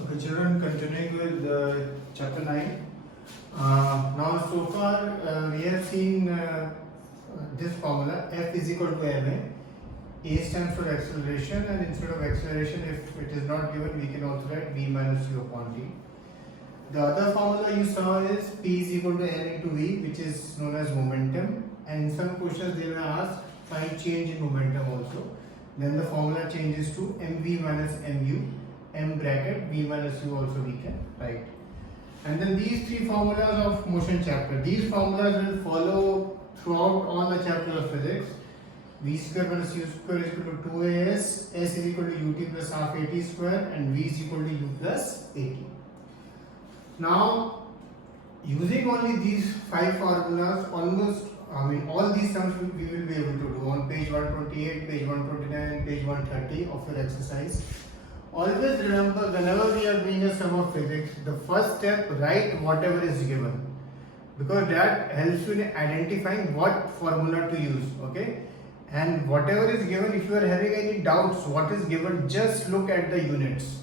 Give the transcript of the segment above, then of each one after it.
Okay, children, continuing with chapter 9. Now, so far we have seen this formula F is equal to ma. A stands for acceleration, and instead of acceleration, if it is not given, we can also write v minus u upon t. The other formula you saw is P is equal to m into v, which is known as momentum. And in some questions, they may ask find change in momentum also. Then the formula changes to mv minus mu. M bracket v minus u also we can write. And then these three formulas of motion chapter, these formulas will follow throughout all the chapters of physics. V square minus u square is equal to 2as, s is equal to ut plus half at square, and v is equal to u plus at. Now, using only these five formulas, all these sums we will be able to do on page 128, page 129, page 130 of your exercise. Always remember, whenever we are doing a sum of physics, the first step, write whatever is given, because that helps you in identifying what formula to use. Okay, and whatever is given, if you are having any doubts what is given, just look at the units.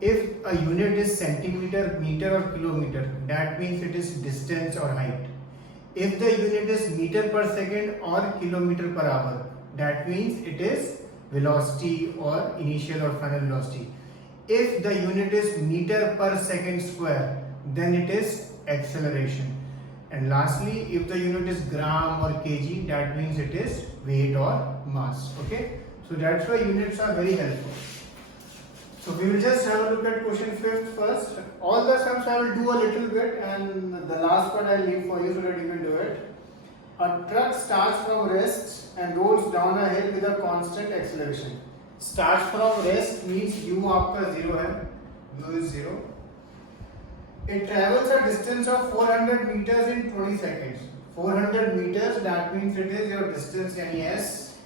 If a unit is centimeter, meter or kilometer, that means it is distance or height. If the unit is meter per second or kilometer per hour, that means it is velocity or initial or final velocity. If the unit is meter per second square, then it is acceleration. And lastly, if the unit is gram or kg, that means it is weight or mass. Okay, so that's why units are very helpful. So we will just have a look at question 5th first. All the sums I will do a little bit, and the last part I will leave for you so that you can do it. A truck starts from rest and rolls down a hill with a constant acceleration. Starts from rest means u आपका 0 है, u is 0. It travels a distance of 400 meters in 20 seconds. 400 meters, that means it is your distance यानी s.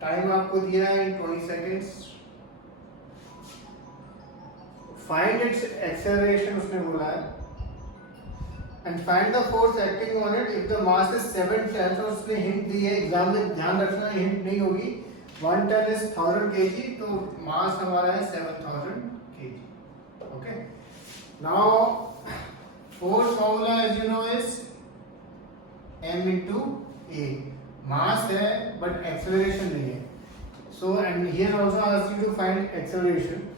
Time आपको दिया है in 20 seconds. Find its acceleration उसने बोला है. And find the force acting on it if the mass is 7 tons. और उसने hint दी है, एग्जाम में ध्यान रखना hint नहीं होगी. 1 ton is 1000 kg, तो mass हमारा है 7000 kg. Okay. Now force formula as you know is m into a. Mass है but acceleration नहीं है. So and here also asks you to find acceleration.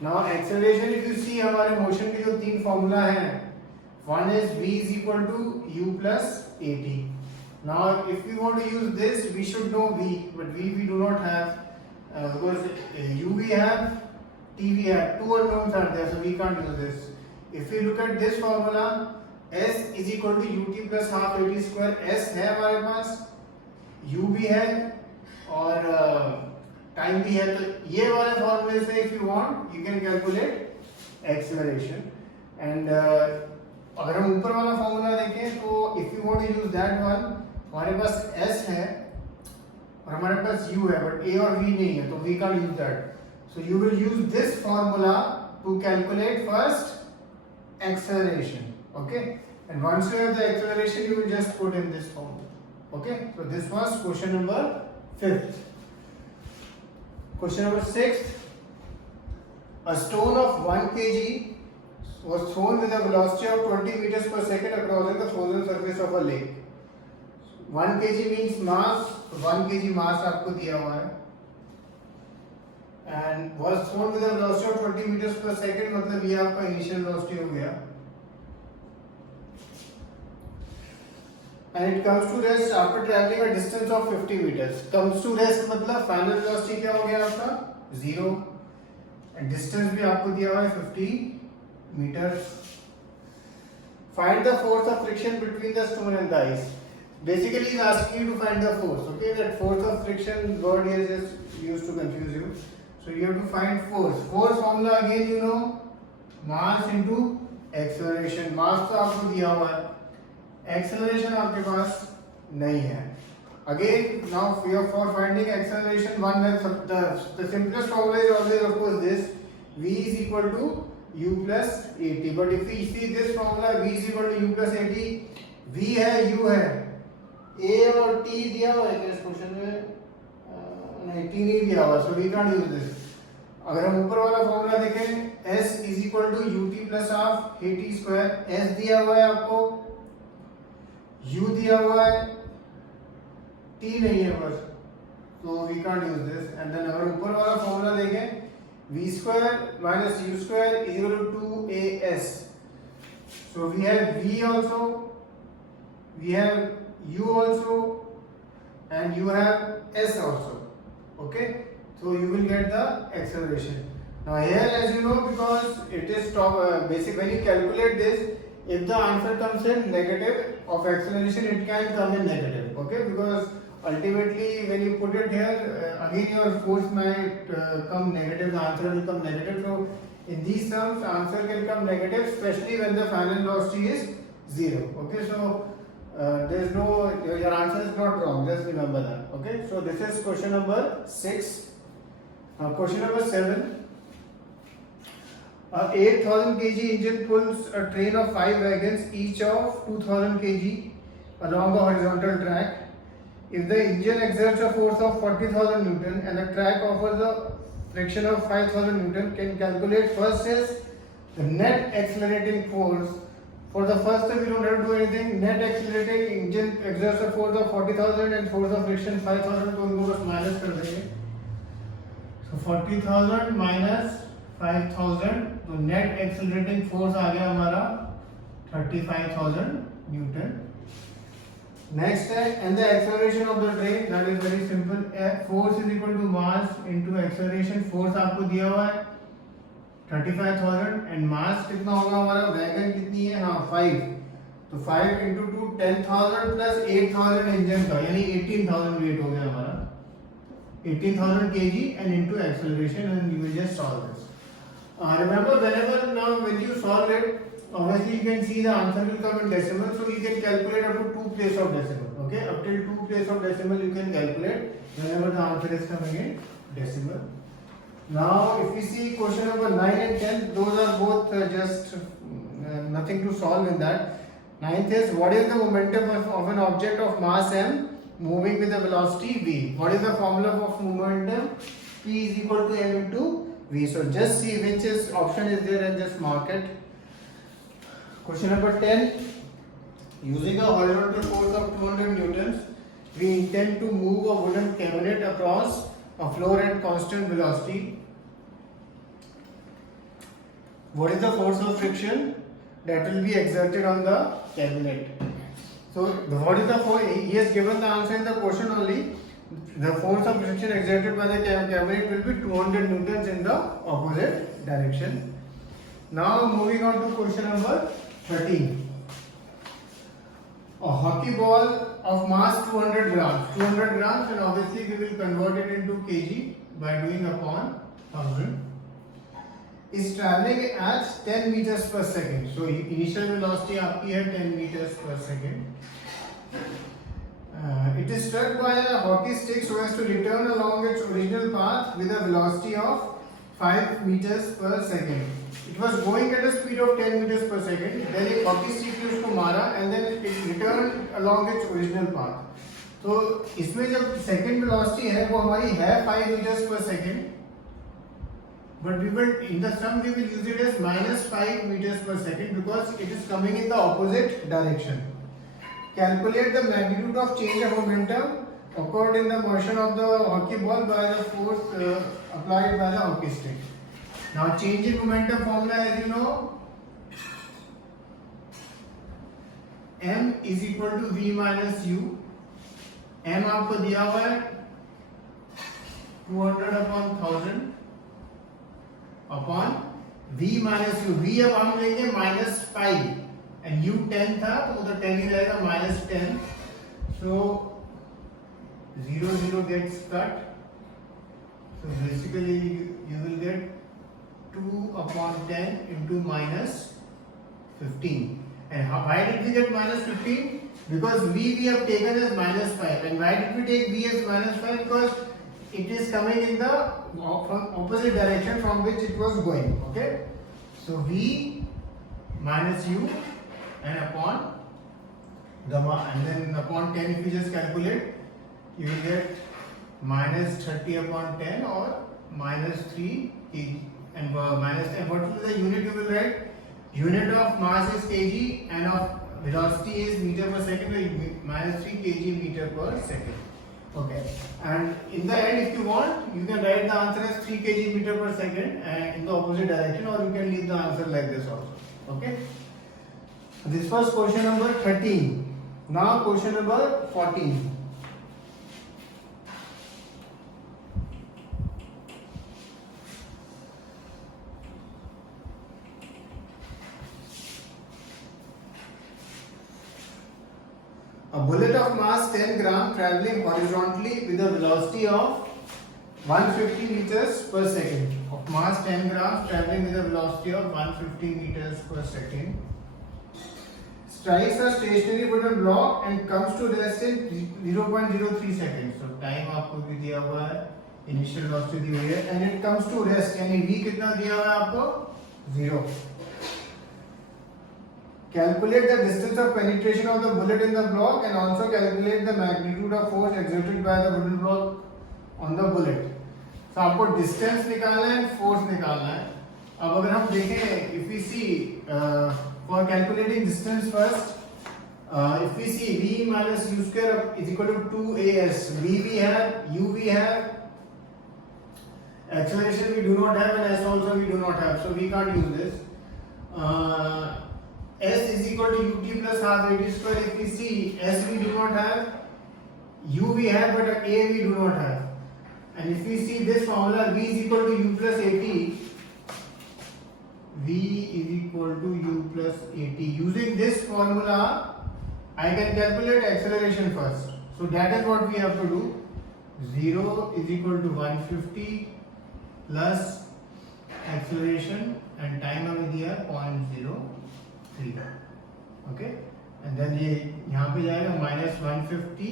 Now acceleration if you see हमारे motion के जो तीन formula हैं, one is v is equal to u plus at. Now if we want to use this, we should know v, but v we do not have, because u we have, t we have, two unknowns are there, so we can't use this. If we look at this formula, s is equal to ut plus half at square. S है हमारे पास, u भी है और time भी है, तो ये वाले फॉर्मूले से if you want you can calculate acceleration. And अगर हम ऊपर वाला फॉर्मूला देखें तो if you want to use that one, हमारे पास s है और हमारे पास u है, but a और v नहीं है, तो we can't use that. So you will use this formula to calculate first acceleration. Okay, and once you have the acceleration, you will just put in this formula. Okay, so this was question number 5th. Question number 6th. A stone of 1 kg was thrown with a velocity of 20 meters per second across the frozen surface of a lake. 1 kg means mass, 1 kg mass आपको दिया हुआ है, and was thrown with a velocity of 20 meters per second, मतलब ये आपका initial velocity हो गया. And it comes to rest after traveling a distance of 50 meters. Comes to rest मतलब final velocity क्या हो गया आपका 0, and distance भी आपको दिया हुआ है 50 meters. Find the force of friction between the stone and the ice. Basically, he is asking you to find the force. Okay, that force of friction word is just used to confuse you. So you have to find force. Force formula again you know, mass into acceleration. Mass तो आपको दिया हुआ है, acceleration आपके पास नहीं है. Again, now for finding acceleration, one the simplest formula is always of course this, v is equal to u plus at. But if we see this formula, v is equal to u plus at, v है u है, a और t दिया हुआ है इस question में, नहीं t नहीं दिया हुआ, so we can't use this. अगर हम ऊपर वाला फॉर्मूला देखें, s is equal to ut plus half at square, s दिया हुआ है आपको, u दिया हुआ है, t नहीं है बस, तो we can't use this. And then अगर ऊपर वाला फॉर्मूला देखें, v square minus u square is equal to 2as, so we have v also, we have u also, and you have s also. Okay, so you will get the acceleration. Now here, as you know, because it is basic, when you calculate this, if the answer comes in negative of acceleration, it can come in negative. Okay, because ultimately when you put it here, again your force might come negative, the answer will come negative. So in these terms, the answer can come negative, especially when the final velocity is 0. Okay, so there is no, your answer is not wrong, just remember that. Okay, so this is question number 6. Question number 7. A 8000 kg engine pulls a train of 5 wagons, each of 2000 kg, along a horizontal track. If the engine exerts a force of 40,000 Newton and the track offers a friction of 5,000 Newton, can calculate first is the net accelerating force. For the first step, you don't have to do anything. Net accelerating engine exerts a force of 40,000 and force of friction 5,000, तो उनको बस minus कर देंगे. So 40,000 minus 5,000, तो net accelerating force आ गया हमारा 35,000 Newton. Next है, and the acceleration of the train, that is very simple. Force is equal to mass into acceleration. Force आपको दिया हुआ है 35,000 एंड मास कितना होगा हमारा, वैगन कितनी है, हाँ 5, तो 5 इंटू 2 10,000 प्लस 8,000 इंजन का, यानी 18,000 वेट हो गया हमारा, 18,000 kg and into acceleration, and you will just solve this. Remember, whenever now when you solve it, obviously you can see the answer will come in decimal, so you can calculate up to 2 place of decimal. Okay, up till 2 place of decimal you can calculate whenever the answer is coming in decimal. Now if we see question number 9 and 10, those are both just nothing to solve in that. 9th is, what is the momentum of an object of mass m moving with a velocity v? What is the formula of momentum? P is equal to m into v. So just see which is option is there and just mark it. Question number 10, using a horizontal force of 200 newtons, we intend to move a wooden cabinet across a floor at constant velocity. What is the force of friction that will be exerted on the cabinet? So what is the force? He has given the answer in the question only. The force of friction exerted by the cabinet will be 200 newtons in the opposite direction. Now moving on to question number 13. A hockey ball of mass 200 grams. 200 grams, and obviously we will convert it into kg by doing upon 1000. Is traveling at 10 meters per second. So initial velocity आपकी है 10 meters per second. It is struck by a hockey stick so as to return along its original path with a velocity of 5 meters per second. It was going at a speed of 10 meters per second. Then एक hockey stick ने उसको मारा and then it returned along its original path. तो इसमें जब second velocity है वो हमारी है 5 meters per second. But we will, in the sum we will use it as minus 5 meters per second because it is coming in the opposite direction. Calculate the magnitude of change of momentum occurred in the motion of the hockey ball by the force applied by the hockey stick. Now change in momentum formula, as you know, m is equal to v minus u. m आपको दिया हुआ है 200 upon 1000 upon v minus u. v अब हम लेंगे -5 and u 10 था तो उधर 10 ही रहेगा -10. सो 0 0 gets cut. So basically you will get 2 upon 10 into -15. And why did we get -15? Because v we have taken as -5. And why did we take v as -5? Because it is coming in the opposite direction from which it was going. Okay, so v minus u and upon the and then upon 10, if you just calculate, you will get -30 upon 10 or -3 kg, and what is the unit you will write? Unit of mass is kg and of velocity is meter per second, so minus 3 kg meter per second. Okay, and in the end, if you want, you can write the answer as 3 kg meter per second in the opposite direction, or you can leave the answer like this also. Okay, this was question number 13. Now question number 14. A bullet of mass 10 gram traveling horizontally with a velocity of 150 meters per second. Of mass 10 grams traveling with a velocity of 150 meters per second. Strikes a stationary wooden block and comes to rest in 0.03 seconds. So time आपको भी दिया हुआ है, initial velocity दी हुई है, and it comes to rest. यानी v कितना दिया हुआ है आपको? 0. Calculate the distance of penetration of the bullet in the block and also calculate the magnitude of force exerted by the wooden block on the bullet. So आपको distance निकालना है, force निकालना है. अब अगर हम देखें, if we see for calculating distance first, if we see v minus u square is equal to 2as. V we have, u we have, acceleration we do not have, and s also we do not have, so we can't use this. S is equal to ut plus half at square. If we see, S we do not have, U we have, but A we do not have. And if we see this formula, V is equal to U plus AT, V is equal to U plus AT. Using this formula, I can calculate acceleration first. So that is what we have to do. 0 is equal to 150 plus acceleration, and time हमें दिया 0.03. Okay, and then ये यहाँ पे जाएगा -150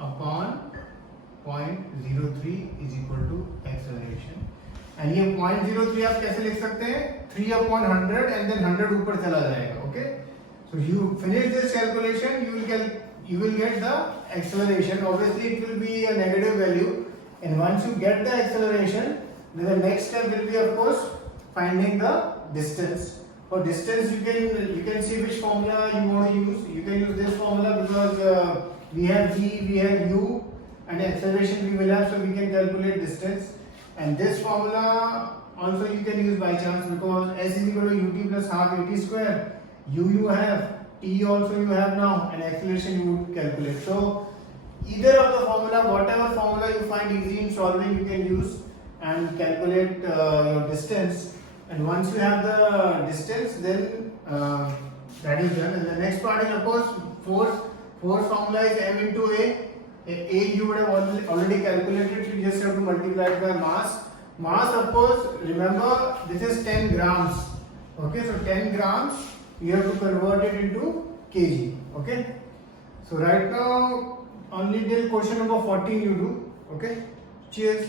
upon 0.03 is equal to acceleration. And ये 0.03 आप कैसे लिख सकते हैं? 3/100 एंड देन 100 ऊपर चला जाएगा. Okay, so you finish this calculation, you will get the acceleration. Obviously it will be a negative value, and once you get the acceleration, then the next step will be, of course, finding the distance. For distance, you can see which formula you want to use. You can use this formula because we have v, we have u, and acceleration we will have, so we can calculate distance. And this formula also you can use by chance, because s is equal to ut plus half at square. U you have, t also you have now, and acceleration you would calculate. So either of the formula, whatever formula you find easy in solving, you can use and calculate your distance. And once you have the distance, then that is done. And the next part is, of course, force. Force formula is m into a. A you would have already calculated. You just have to multiply it by mass. Mass, of course, remember this is 10 grams. Okay, so 10 grams you have to convert it into kg. Okay, so right now only till question number 14 you do. Okay, cheers.